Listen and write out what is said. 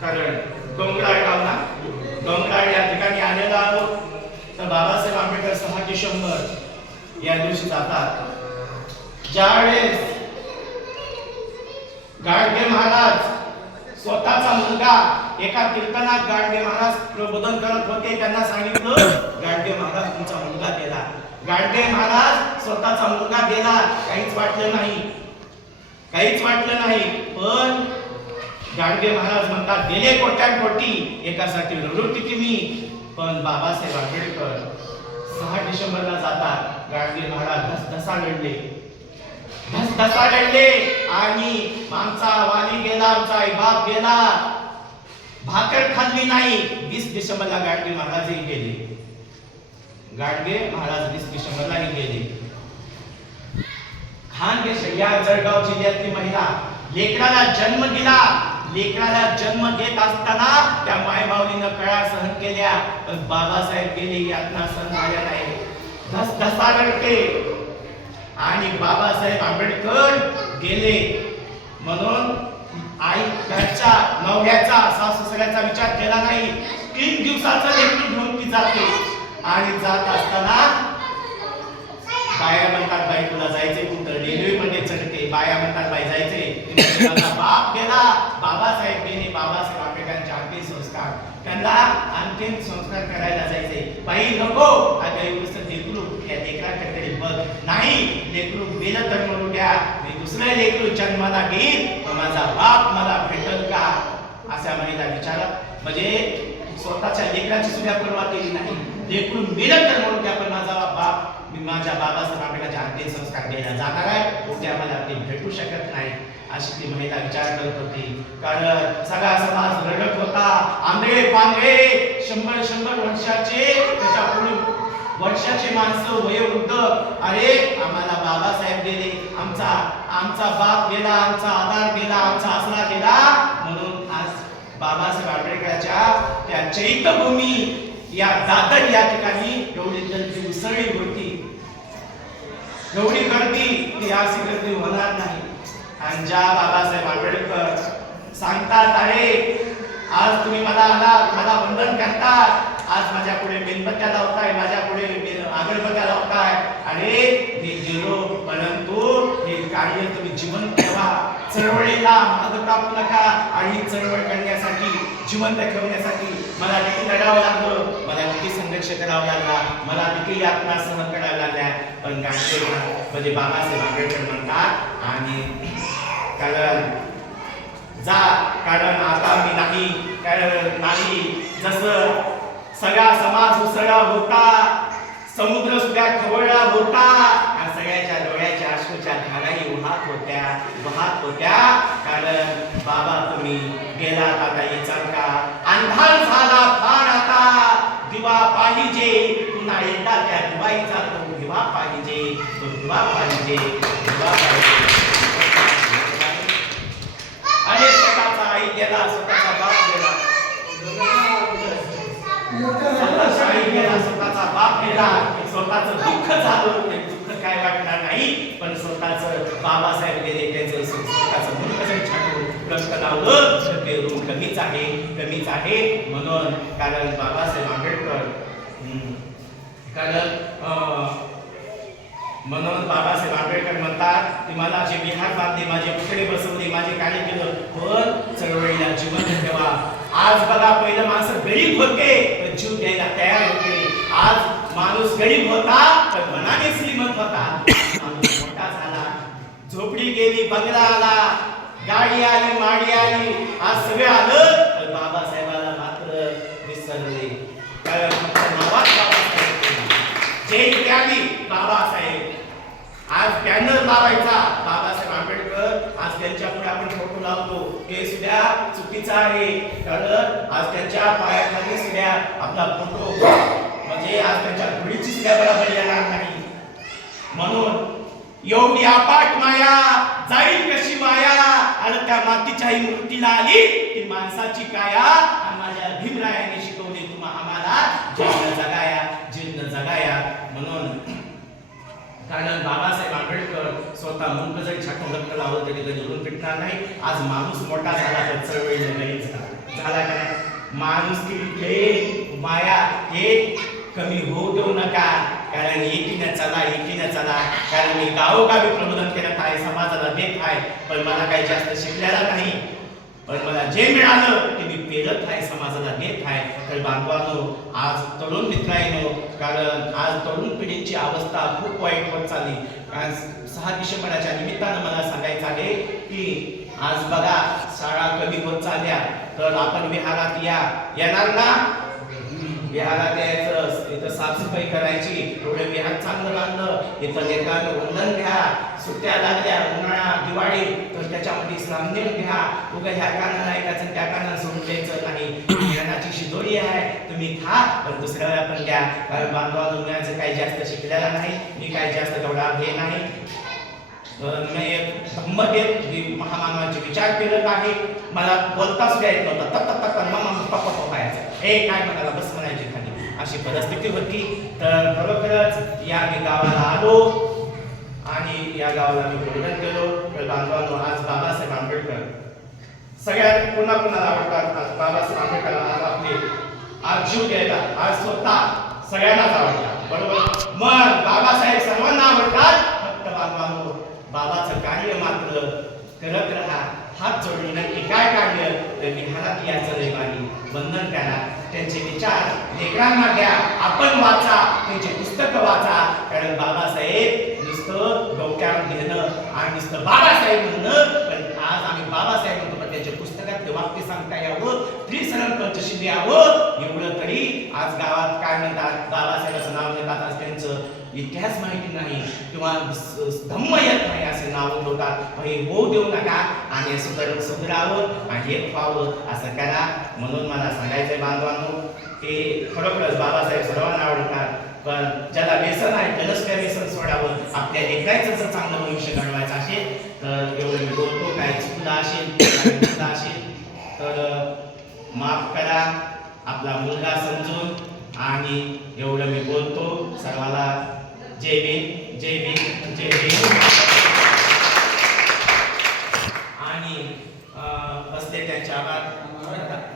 कारण डोंगराळ गावला डोंगराळ या ठिकाणी आलेला आलो तर बाबासाहेब आंबेडकर सहा डिसेंबर या दिवशी जातात. ज्यावेळेस गाडगे महाराज स्वतःचा मुलगा एका कीर्तनात गाडगे महाराज प्रबोधन करत होते त्यांना सांगितलं गाडगे महाराज तुमचा मुलगा गेला. गाडगे महाराज स्वतःचा मुलगा गेला. काहीच वाटलं नाही. काहीच वाटलं नाही. पण गाडगे महाराज म्हणतात गेले कोट्यांकोटी एकासाठी रडू की मी. पण बाबासाहेब आंबेडकर सहा डिसेंबरला जातात गाडगे महाराज धस धसा धसधसा धस धसा आणि आमचा वाली गेला आमचा आई बाप गेला. भाकर खाल्ली नाही. वीस डिसेंबरला गाडगे महाराजही गेले. गाडगे महाराज वीस डिसेंबरलाही गेले. खानदेश या जळगाव जिल्ह्यातली महिला लेकराला जन्म दिला. लेकराला जन्म घेत असताना त्या मायबावलीनं कळा सहन केल्या. पण बाबासाहेब गेले यातना सहन झाल्या नाही. धस धसा रडते. आणि बाबासाहेब आंबेडकर गेले. म्हणून आई घरच्या नवऱ्याचा सासू सगळ्याचा विचार केला नाही. तीन दिवसाचा लेकरू घेऊन ती जाते. आणि जात असताना बाया म्हणतात बाई तुला जायचंय कुठं? रेल्वे मध्ये बाया म्हणतात बाई जायचे बाप गेला. बाबासाहेब गेले बाबासाहेब आंबेडकरांचे अंतिम संस्कार. त्यांना अंतिम संस्कार करायला जायचे बाई नको. लेकरू या लेकराकडे बघ. नाही लेकरू गेलं तर म्हणू द्या मी दुसरं लेकरू जन्माला घेईल माझा बाप मला भेटल का? असा महिला विचारत. म्हणजे स्वतःच्या लेकराची सुद्धा परवा केली नाही. लेकरू मेलं तर म्हणून पण माझा माझ्या बाबासाहेब आंबेडकरचे अंतिम संस्कार द्यायला जाणार आहे. उद्या मला ते भेटू शकत नाही अशी ती महिला विचार करत होती. कारण सगळा समाज रडत होता. आंधळे पांढरे शंभर शंभर वर्षाचे त्याच्या पुढे वर्षाचे माणसं वयोवृद्ध. अरे आम्हाला बाबासाहेब गेले. आमचा आमचा बाप गेला आमचा आधार गेला आमचा आसरा गेला. म्हणून आज बाबासाहेब आंबेडकरांच्या त्या चैत्यभूमी या दादर या ठिकाणी एवढी गर्दी उसळली होती. एवढी गर्दी ती अशी गर्दी होणार नाही. आणि ज्या बाबासाहेब आंबेडकर सांगतात अरे आज तुम्ही मला आला मला वंदन करतात आज माझ्या पुढे मेणबत्त्या लावताय माझ्या पुढे अगरबत्त्या लावताय. अरे मी गेलो परंतु हे कार्य तुम्ही जिवंत ठेवा. चळवळीला माग टाकू नका. आणि चळवळ करण्यासाठी जिवंत ठेवण्यासाठी मला किती लढावं लागलं. संघर्ष करावा लागला. मला किती यातना सहन कराव्या लागल्या पण गांधी म्हणजे बाबासाहेब आंबेडकर म्हणतात आणि कारण जा कारण आता मी नाही कारण नाही. जसं सगळा समाज उसळला होता समुद्र सुद्धा खवळला होता आणि सगळ्याच्या डोळ्याच्या अश्रूच्या धाराही वाहत होत्या वाहत होत्या. कारण बाबा तुम्ही गेला आता येचाल का अंधार झाला पाहिजे. पुन्हा एकदा त्या दिवाळीचा तो दिवा पाहिजे. तो दिवा पाहिजे. दिवा पाहिजे. आणि स्वतःचा आई गेला स्वतःचा बाप गेला. स्वतःचा आई गेला स्वतःचा बाप गेला. स्वतःचं दुःख झालं. ते दुःख काय वाटणार नाही. पण स्वतःचं बाबासाहेब गेले त्याचं स्वतःचं मुलं छाटून रक्त लावलं तर ते ऋण कमीच आहे. कमीच आहे म्हणून कारण बाबासाहेब आंबेडकर कारण म्हणून बाबासाहेब आंबेडकर म्हणतात की मला जे विहार बांधले माझे पुतळे बसवले माझे कार्य केलं. पण चळवळीला जीवन ठेवा. आज बघा पहिलं माणसं गरीब होते पण जीव द्यायला तयार होते. आज माणूस गरीब होता पण मनाने श्रीमंत होता. माणूस मोठा झाला. झोपडी गेली बंगला आला. गाडी आली माडी आली. आज सगळं आलं पण बाबासाहेबाला मात्र विसरले कारण फक्त नावात बाबासाहेब होते. जय त्यागी बाबासाहेब आज बॅनर लावायचा बाबासाहेब आंबेडकर आज त्यांच्या पुढे लागतो. हे सुद्धा चुकीचं आहे. कारण आज त्यांच्या पायाखाली सुद्धा आपला फोटो म्हणजे आज त्यांच्या धुळीची सुद्धा बराबर येणार नाही. म्हणून एवढी अपाट माया जाईल कशी माया? आणि त्या मातीच्याही मूर्तीला आली ती माणसाची काया माझ्या भीमरायाने शिकवली. तुम्हा आम्हाला जगाया जीर्ण जगाया म्हणून कारण बाबासाहेब आंबेडकर स्वतः मुंग छाटून रक्त लावलं तरी कधी उडून फिटणार नाही. आज माणूस मोठा झाला तर चळवळीने नाही झाला. झाला का नाही? माणूस की माया हे कमी होऊ देऊ नका. कारण एकीने चला एकीने चला. कारण मी गावोगावी प्रबोधन करत आहे समाजाला देत आहे. पण मला काही जास्त शिकलेला नाही. पण मला जे मिळालं ते मी पेरत आहे समाजाला देत आहे. तर बांधवानो आज तरुण मित्रांनो कारण आज तरुण पिढीची अवस्था खूप वाईट होत चालली. आज सहा डिसेंबराच्या निमित्तानं मला सांगायचं आहे की आज बघा शाळा कमी होत चालल्या. तर आपण विहारात या. येणार ना? विहारात यायचं इथं साफसफाई करायची थोडं विहार चांगलं बांधलं इथं लेखानं वंदन घ्या सुट्ट्या लागल्या उन्हाळा दिवाळी तर त्याच्यामध्ये श्रामदेव घ्या. उगा ह्या कानाला ऐकायचं त्या कानाला सोडून द्यायचं नाही. ज्ञानाची शिदोरी आहे तुम्ही खा पण दुसऱ्याला पण द्या. कारण बांधवा दुनियाचं काही जास्त शिकलेला नाही मी काही जास्त तेवढा हे नाही. अं, मी एक महामानवाचे विचार केलं आहे. मला बोलता सुद्धा येत नव्हतं. तप मामा पप्पा पप्पा यायचं ए काय म्हणाला बस म्हणायचे. अशी परिस्थिती होती तर खरोखरच या मी गावाला आलो आणि या गावाला मी बोलणं केलो. तर बांधवांनो आज बाबासाहेब आंबेडकर. सगळ्यात पुन्हा पुन्हा आवडतात आज बाबासाहेब आंबेडकर आज आपले आज जीव द्यायला आज स्वतः सगळ्यांनाच आवडला बरोबर? मग बाबासाहेब सर्वांना आवडतात. फक्त बाबांनो बाबाचं कार्य मात्र करत राहा. हात जोडून नक्की काय कार्य? तर विहारात याचं रविवारी वंदन करा त्यांचे विचार लेकरांना द्या आपण वाचा त्यांचे पुस्तक वाचा. कारण बाबासाहेब नुसतं डोक्यावर लिहिणं आणि नुसतं बाबासाहेब म्हणणं. पण आज आम्ही बाबासाहेब म्हणतो पण त्यांच्या पुस्तकात ते वाक्य सांगता यावं त्रिसरण पंचशिली यावं. एवढं तरी आज गावात काय म्हणतात बाबासाहेबाचं नाव घेतात आज त्यांचं इतिहास माहिती नाही किंवा धम्म येत नाही असे नाव ठेवतात. हे होऊ देऊ नका आणि सुधारून सुधरावं आणि हे व्हावं असं करा. म्हणून मला सांगायचंय बांधवांनो ते खरोखरच बाबासाहेब सर्वांना आवडतात पण ज्याला व्यसन आहे त्यालाच त्या व्यसन सोडावं? आपल्या लेकराचं जर चांगलं भविष्य घडवायचं असेल तर एवढं मी बोलतो काय चुकलं असेल असेल तर माफ करा. आपला मुलगा समजून आणि एवढं मी बोलतो. सर्वाला जय भीम जय भीम जय भीम. आणि अं, बसले आभार.